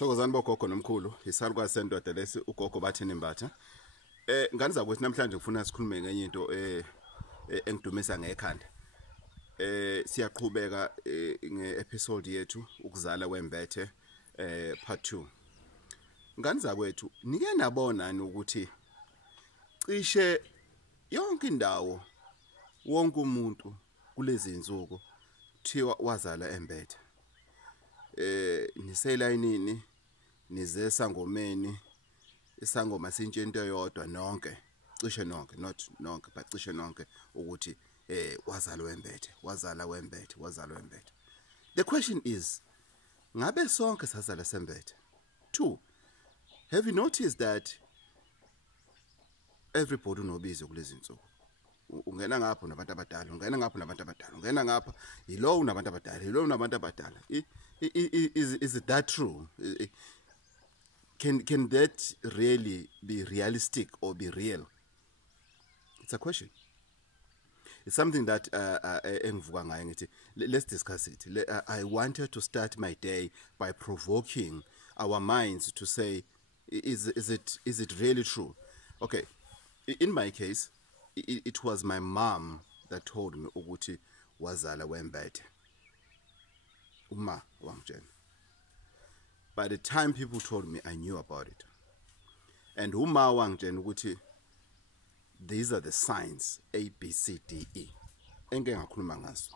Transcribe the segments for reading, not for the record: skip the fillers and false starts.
Thokozani bogogo nomkhulu, isalukazi sendoda lesi uGogo Bathini Mbatha. Ngani zakwethi namhlanje ngifuna sikhulume ngenye into engidumisa ngekhanda. Siyaqhubeka ngeepisode yethu Ukuzalwa Wembhethe part 2. Ngani zakwethu, nike nabonani ukuthi cishe yonke indawo wonke umuntu kulezi insuku kuthiwa wazala embethe. Niselayinini nize sangomeni isangoma sintshe into yodwa nonke cishe nonke not nonke but cishe nonke ukuthi wazala wembethe. The question is, ngabe sonke sazala sembethe? 2, have you noticed that everybody unobizo kulezi insuku? Ungena ngapha nabantu abadala, ungena ngapha nabantu abadala, ungena ngapha yilo unabantu abadala, yilo unabantu abadala. Is it that true? Can that really be realistic or be real? It's a question. It's something that let's discuss it. I wanted to start my day by provoking our minds to say, is it really true? Okay, in my case, it was my mom that told me ukuthi wazala wembethe. Uma wangitshela. By the time people told me, I knew about it. And uma wangitshela ukuthi these are the signs A, B, C, D, E. Engeke ngakhuluma ngazo.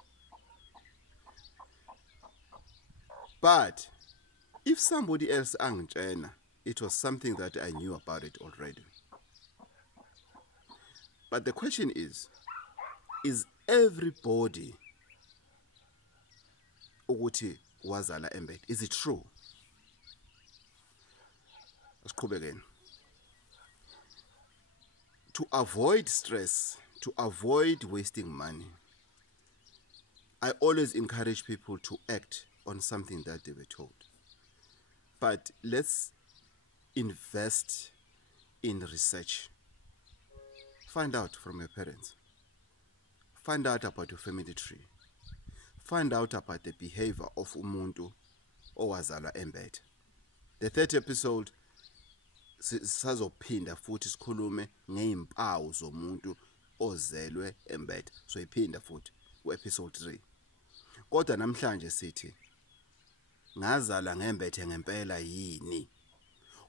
But if somebody else angitshela, it was something that I knew about it already. But the question is everybody ukuthi wazala embethe? Is it true? Asiqhubekeni. To avoid stress, to avoid wasting money, I always encourage people to act on something that they were told. But let's invest in research. Find out from your parents. Find out about your family tree. Find out about the behavior of umuntu owazalwa embethe. The 3rd episode sazophinda futhi sikhulume ngeimpawu zomuntu ozelwe embethe. So iphinda futhi ku-episode 3. Kodwa namhlanje sithi ngazala ngembethe ngempela yini?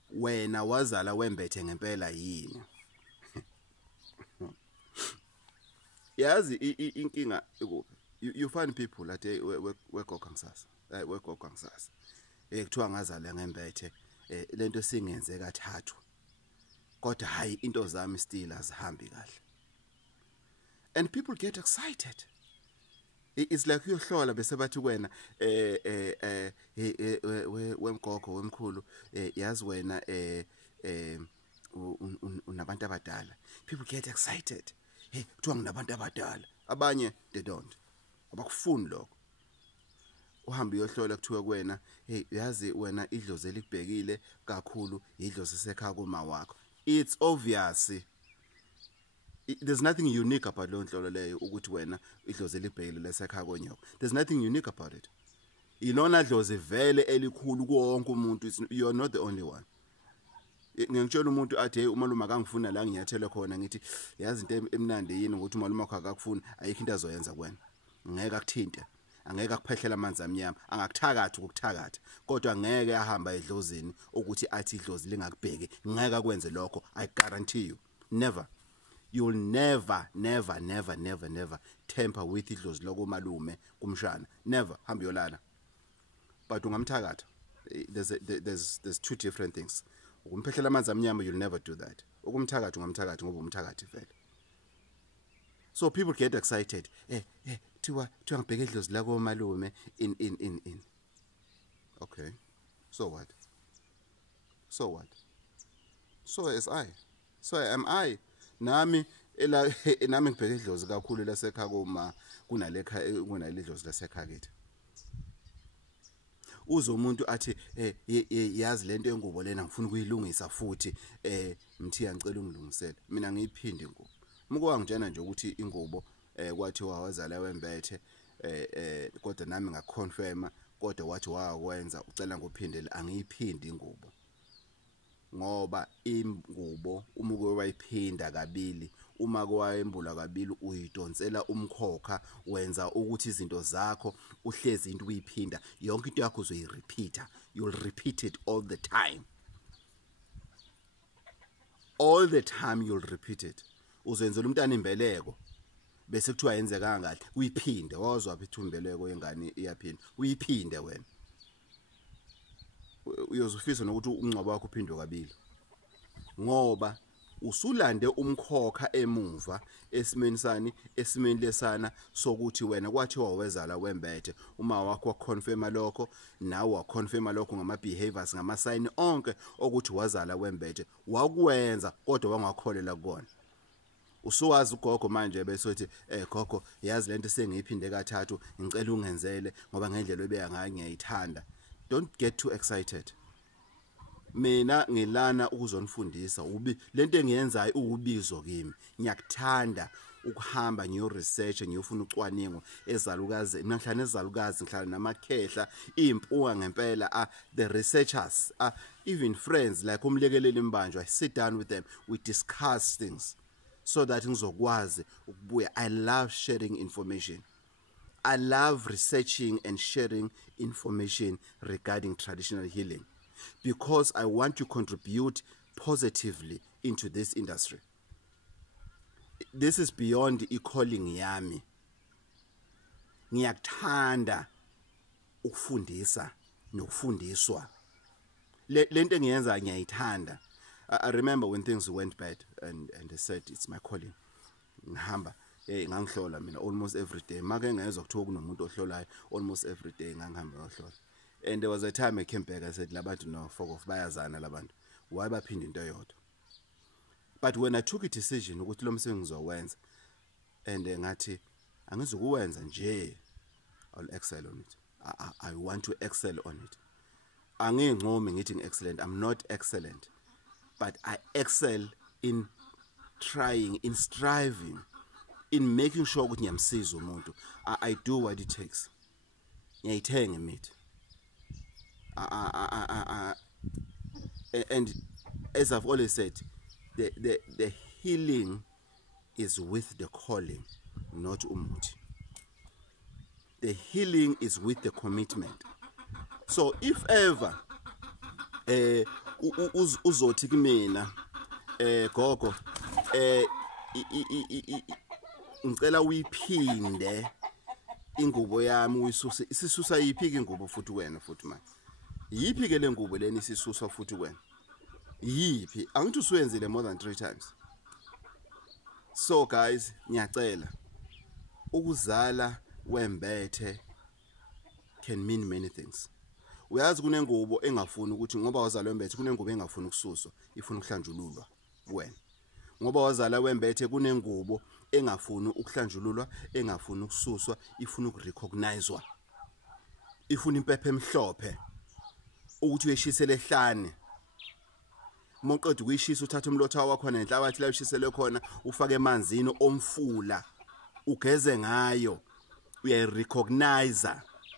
Wena wazala wembethe ngempela yini? Yazi inkinga ikuphi? You find people that wegoga ngisasa. Wegoga ngisasa. Kuthiwa ngazala ngembethe lento singenze kathathu. Kodwa hayi into zami still azihambi kahle. And people get excited. It's like uyohlola bese bathi kuwena wemgogo wemkhulu yazi wena unabantu abadala. People get excited. Kuthiwa nginabantu abadala. Abanye they don't. Abakufuni lokho. Uhamba uyohlola kuthiwa kuwena yazi wena idlozi elikubhekile kakhulu idlozi esekhaya kuma wakho. It's obvious. There's nothing unique about lo nhlolo leyo ukuthi wena idlozi elikubhekile lesekhaya konyoko. There's nothing unique about it. Ilona dlozi vele elikhulu kuwonke umuntu. You're not the only one. Ngingitshela umuntu athi hey umalume akangifuna la nginyathele khona ngithi yazi into emnandi yini ukuthi umalume wakho akakufuna ayikho into azoyenza kuwena. Ngeke akuthinte, angeke akuphehlela amanzi amnyama, angakuthakathi ukukuthakatha, kodwa ngeke ahamba edlozini ukuthi athi idlozi lingakubheki. Ngeke akwenze lokho. I guarantee you. Never. You'll never temper with idlozi lokumalume kumshana. Never. Hamba yolala. But ungamthakatha. There's two different things. Ukumphehlela amanzi amnyama, you'll never do that. Ukumthakatha ungamthakathi ngoba umthakathi vele. So people get excited. Thiwa ngibheke idlozi la komalume in. Okay. So what? So am I. Nami ngibheke idlozi kakhulu lasekhaya kuma kunalidlozi lasekhaya kithi. Uzo umuntu athi yazi lento yengubo lena ngifuna ukuyilungisa futhi mthiya ngicela ungilungisele. Mina ngiyiphinde ingubo. Muko wangitshena nje ukuthi ingubo kwathi wazala wembethe kodwa nami ngaconfirma kodwa wathi wakwenza ucela ngophindele angiyiphindi ingubo ngoba ingubo uma uke wayiphinda kabili uma kwayembula kabili uyidonsela umkhokha wenza ukuthi izinto zakho uhlezi into uyiphinda yonke into yakho uzoyirepeata you'll repeat it all the time you'll repeat it uzenzela umntana imbeleko bese kuthiwa yenzeka kangahle uyiphinde wazwa phi imbeleko yengane iyaphinda uyiphinde wena uyozufisa nokuthi ungcwaba wakho uphindwe kabili ngoba usulande umkhokha emuva esimeni lesana sokuthi wena kwathiwa wezala wembethe uma wakho waconfirma lokho nawe waconfirma lokho ngama behaviors ngama sign onke ukuthi wazala wembethe wakwenza kodwa wangakholela kona usuwazi ugogo manje bese uthi gogo yazi lento sengiyiphinde kathathu ngicela ungenzele ngoba ngendlela obeya ngayo ngiyayithanda don't get too excited mina ngilana ukuzonifundisa lento engiyenzayo ubizo kimi ngiyakuthanda ukuhamba ngiyo research ngiyofuna ucwaningo ezalukazi mina ngihlala nezalukazi ngihlala namakhehla impuka ngempela the researchers even friends like umlekeleli imbanjwa I sit down with them we discuss things so that ngizokwazi ukubuya I love sharing information I love researching and sharing information regarding traditional healing because I want to contribute positively into this industry. This is beyond calling yami. Ngiyakuthanda ukufundisa nokufundiswa. Lento engiyenza ngiyayithanda. I remember when things went bad and I said it's my calling. Ngihamba ngangihlola mina almost every day make ngezwe kuthiwa kunomuntu ohlolayo almost every day ngangihamba ngohlola and there was a time I came back I said labantu no fuck off bayazana labantu why baphinda into eyodwa but when I took a decision ukuthi lo msebenzi ngizowenza and ngathi angizokuwenza nje I'll excel on it I want to excel on it angingcomi ngithi excellent I'm not excellent but I excel in trying in striving in making sure ukuthi ngiyamsiza umuntu I do what it takes ngiyayithenga imithi and as I've always said the healing is with the calling not umuthi the healing is with the commitment so if ever uzothi kumina gogo ngicela uyiphinde ingubo yami uyisuse isisusa yipi ke ingubo futhi wena futhi manje yipi ke le ngubo leni isisusa futhi wena yipi angithi usuyenzile more than 3 times so guys ngiyacela ukuzala wembethe can mean many things uyazi kunengubo engafuni ukuthi ngoba wazala wembethe kunengubo engafuni ukususwa ifuna ukuhlanjululwa wena ngoba wazala wembethe kunengubo engafuni ukuhlanjululwa engafuni ukususwa ifuna ukurecognizewa ifuna impepho emhlophe ukuthi uyeshisele ehlane moqeda ukuyishisa uthatha umlotha wakho nenhlabathi la ushisele khona ufake emanzini omfula ugeze ngayo uyayirecognize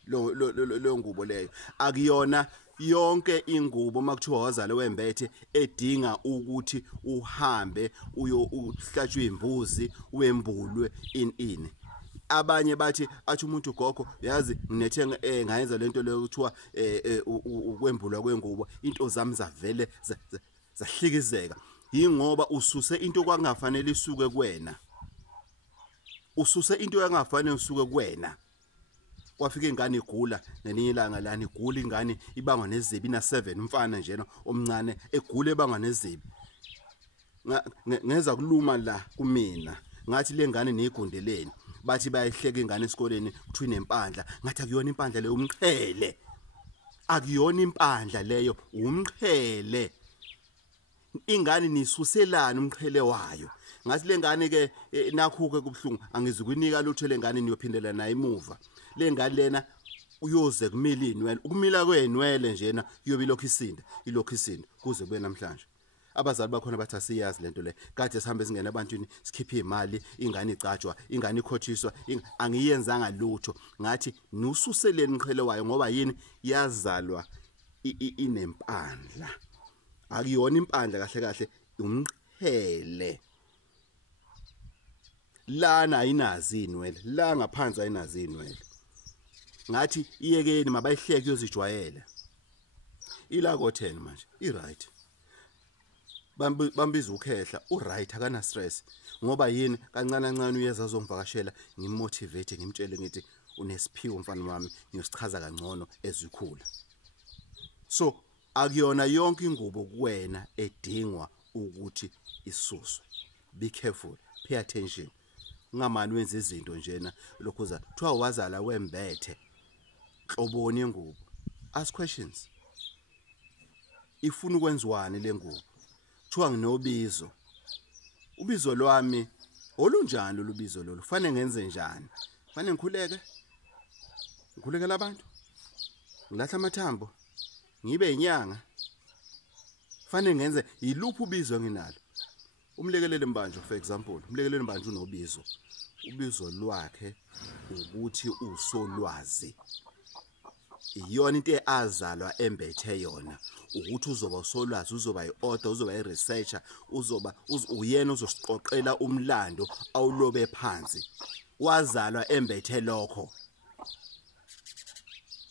lo ngubo leyo akuyona yonke ingubo makuthiwa wazala wembethe edinga ukuthi uhambe uyohlatshwa imbuzi wembulwe in abanye bathi athi umuntu gogo yazi nginethe ngayenza lento leyo kuthiwa ukwembulwa kwengubo into zami zavele zahlikizeka yingoba ususe into kwangafanele isuke kuwena ususe into yangafanele isuke kuwena kwafika ingane igula nelinye ilanga lana igula ingane ibangwa nezibi na 7 umfana njena omncane egule ebangwa nezibi ngeza kuluma la kumina ngathi le ngane neyigundeleni bathi bayihleka ingane esikoleni kuthiwa inempandla ngathi akuyona impandla leyo umqhele akuyona impandla leyo umqhele ingane nisuselana umqhele wayo ngathi le ngane ke nakhuke kubhlungu angizukunika lutho le ngane niyophindela naye emuva le ngane lena uyoze kumila inwele ukumila kwenwele njena kuyobe ilokhu isinda kuze kube namhlanje abazali bakhona bathi asiyazi lento le kade sihambe singena abantwini sikhiphe imali ingane icatshwa ingane ikhothiswa angiyenzanga lutho ngathi nususeleni nqhele wayo ngoba yini yazalwa inempandla akuyona impandla kahle kahle umqhele lana ayinazi inwele la ngaphansi ayinazi inwele ngathi iyekeni mabayihleke yozijwayela ila ko10 manje iright bambiza ukhehla uright akana stress ngoba yini kancane kancane uyeza azongivakashela ngimotivate ngimtshele ngithi unesiphiwo mfana wami ngiyosichaza kangcono ezikhula so akuyona yonke ingubo kuwena edingwa ukuthi isuswe be careful pay attention ungamani wenza izinto njena lokhuza kuthiwa wazala wembethe hloboni yengubo ask questions ifuna ukwenziwani lengubo kuthiwa nginobizo ubizo lwami olunjani olubizo lolu fanele ngenze njani fanele ngikhuleke labantu ngilahla amathambo ngibe inyanga fanele ngenze yiluphi ubizo nginalo umlekeleli mbanjo for example umlekeleli mbanjo unobizo ubizo lwakhe ukuthi usolwazi iyona into azalwa embethe yona ukuthi uzoba usolwazi uzoba iauthor uzoba iresearcher uzoba uyena uzosiqoqela umlando awulobe phansi wazalwa embethe lokho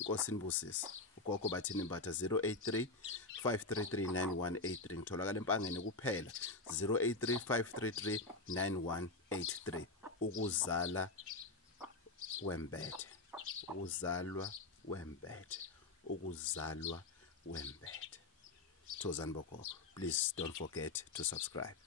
Nkosi nibusise Gogo Bathini Mbatha 083 5339183 ngitholakala Empangeni kuphela 083 533 9183 ukuzala Wembhethe ukuzalwa Wembhethe ukuzalwa Wembhethe Thozani bogogo please don't forget to subscribe